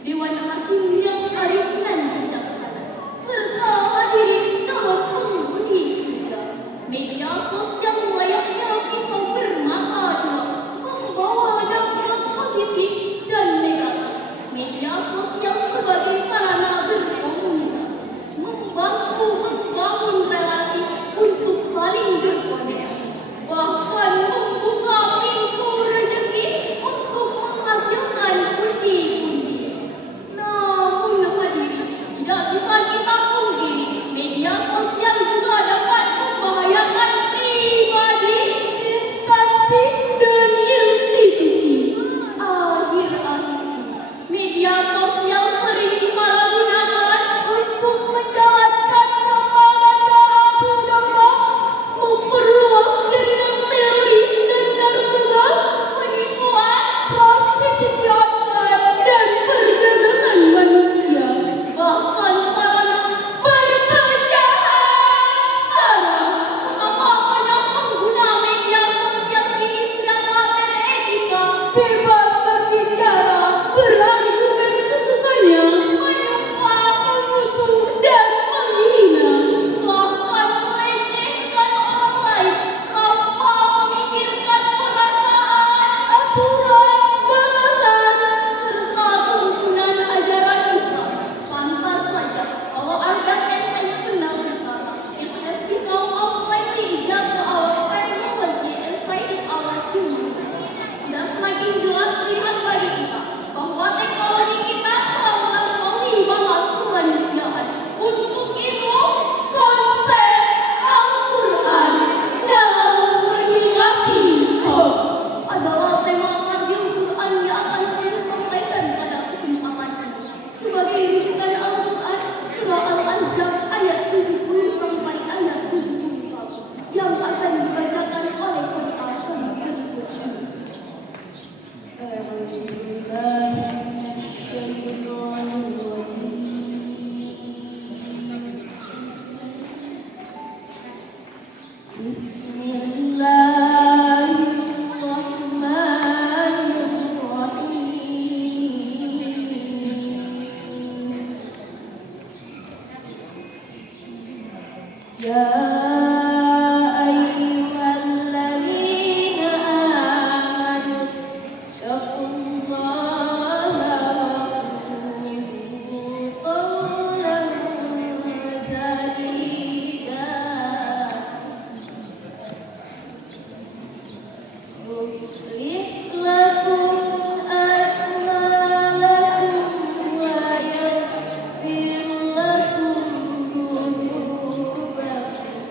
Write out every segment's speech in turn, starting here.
Dewan Hakim yang arif dan bijaksana, serta hadirin calon penghuni surga. Media sosial layaknya pisau bermata dua, membawa dampak positif dan negatif. Media sosial sebagai sarana berkomunikasi, membantu membangun relasi untuk saling berkoneksi, bahkan membuka pintu rezeki untuk menghasilkan pundi-pundi. Namun hadirin, tidak bisa kita pungkiri, media sosial juga dapat membahayakan pribadi, instansi, dan institusi. Akhir-akhir ini, media sosial sering disalahgunakan untuk menjalankan propaganda adu domba, memperluas jaringan teroris dan narkoba, penipuan, prostitusi online, dan perdagangan manusia, bahkan sarana perpecahan sara. Betapa banyak pengguna media sosial kini sudah tak beretika, bebas berbicara, berargumen sesukanya, menyumpah, menuduh, dan menghina, bahkan melecehkan orang lain tanpa memikirkan perasaan, aturan, batasan, serta tuntunan ajaran Islam. Pantas saja kalau Anda enteng pernah berkata, it has become a plenty just our technology inside our human. Sudah semakin jelas terlihat bagi kita bahwa teknologi kita telah melampaui batas kemanusiaan. Untuk itu, konsep Al-Quran dalam menyikapi hoax adalah tema sambil Quran yang akan kami sampaikan pada kesempatan ini. Sebagai rujukan Al-Quran, surah Al-Anjam ayat 70 sampai ayat 71 yang akan dibacakan oleh Quran berikut ini. Ya ayyuhalladzina amanu taqullaha wa qulu qawlan sadida yuslih lakum a'malakum wa yaghfir lakum dhunubakum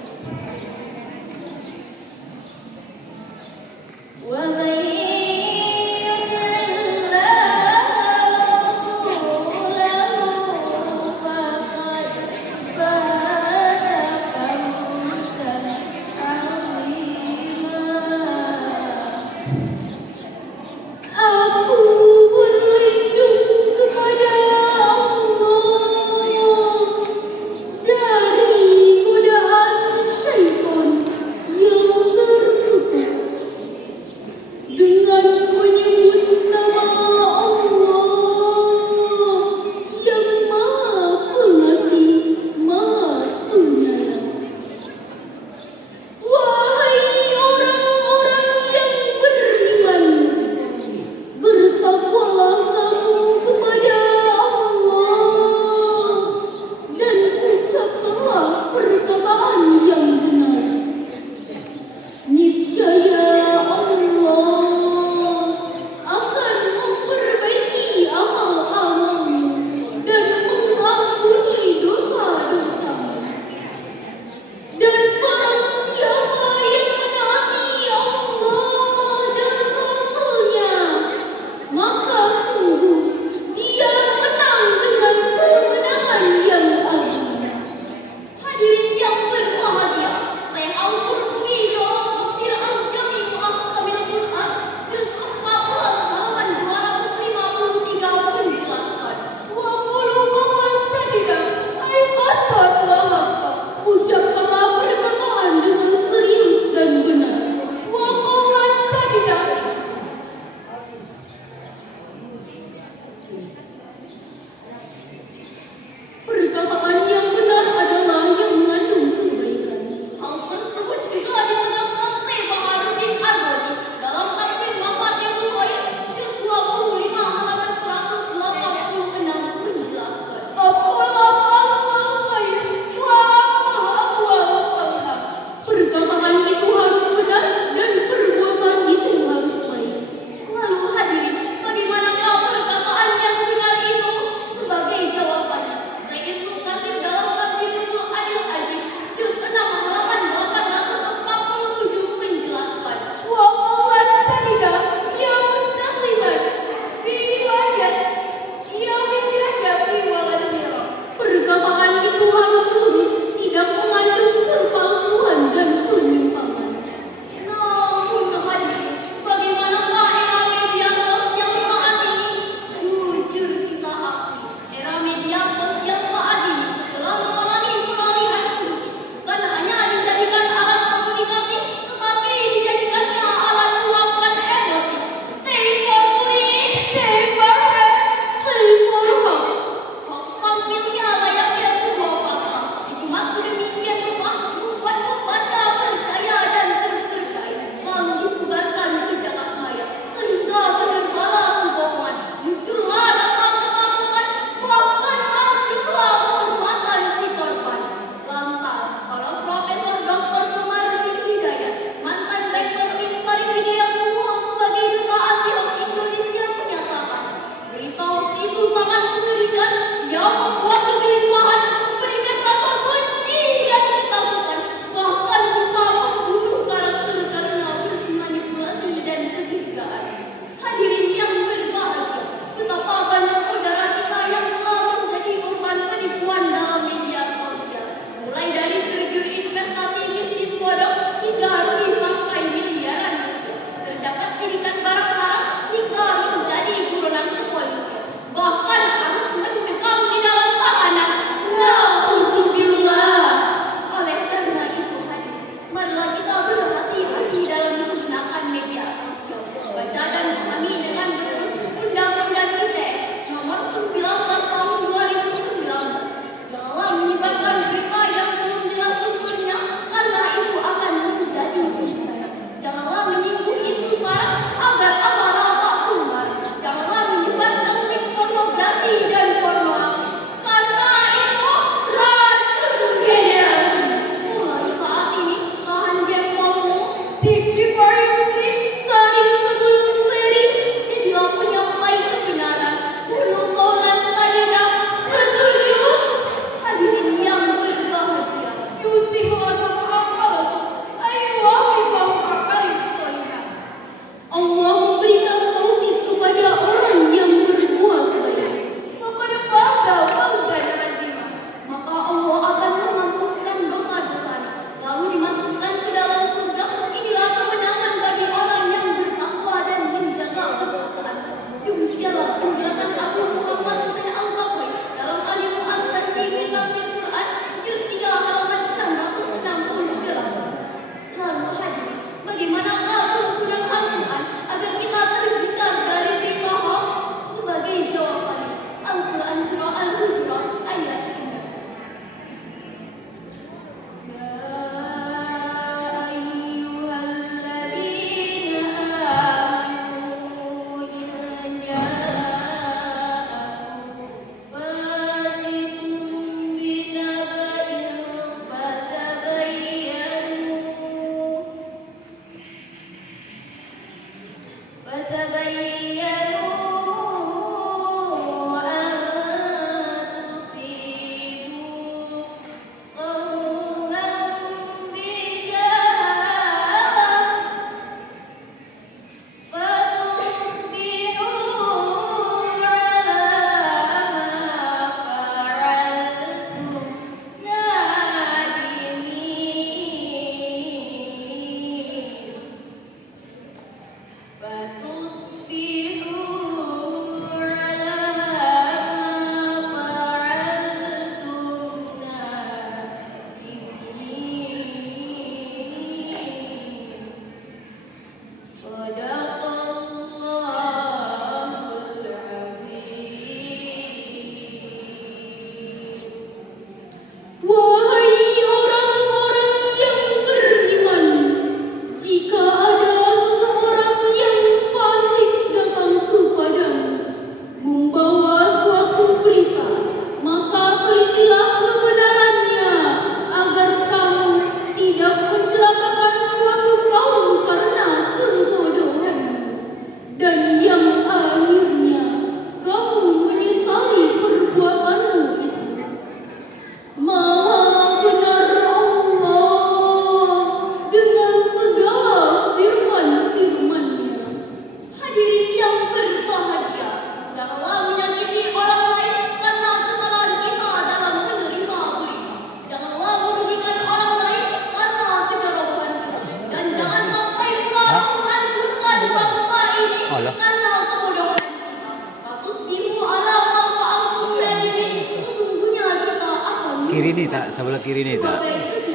kiri nih tak, sebelah kiri nih tak.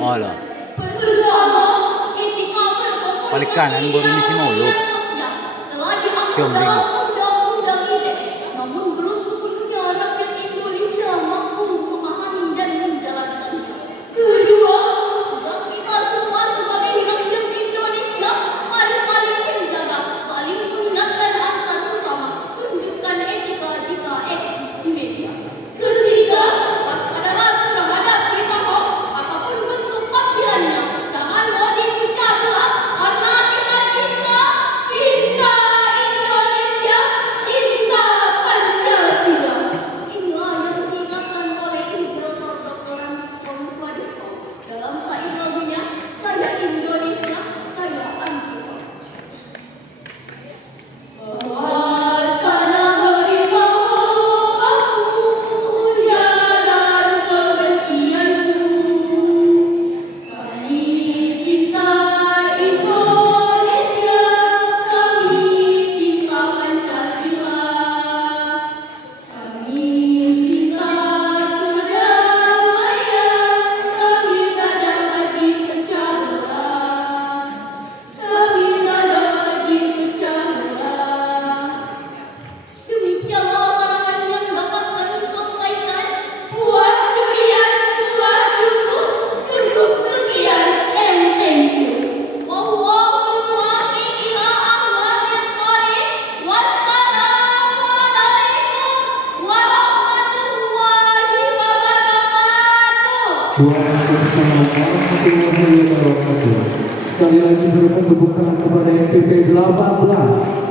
Oh loh. Paling kanan baru misi mulut. Siombing. Namun belum sepenuhnya rakyat Indonesia mampu memahami dan menjalankannya. Kedua, tugas kita semua sebagai rakyat Indonesia mari saling menjaga, saling mengingatkan antar sesama, tunjukkan etika jika eksis di media. Ketiga, waspadalah terhadap berita hoax apapun bentuk tampilannya. Jangan mau dipecah belah karena kita cinta Indonesia, cinta Pancasila. Inilah yang diingatkan oleh Injil Dr. Thomas Wadisto dalam syair lagunya Saya Indonesia, Saya Anti-Korupsi. Sana berita hoax, ujaran kebencianmu. Kami cinta Indonesia, kami cinta Pancasila. Kami cinta kedamaian, kami tak dapat dipecah belah. Kami tak dapat dipecah belah. Demikianlah sarangan yang dapat kami sampaikan. Buat durian, buat dukun, cukup sekian and thank you. Wallahul muwaffiq ila aqwamit thoriq. Wassalamualaikum warahmatullahi wabarakatuh. Waalaikumsalam warahmatullahi wabarakatuh. Sekali lagi berikan tepuk tangan kepada MPP 18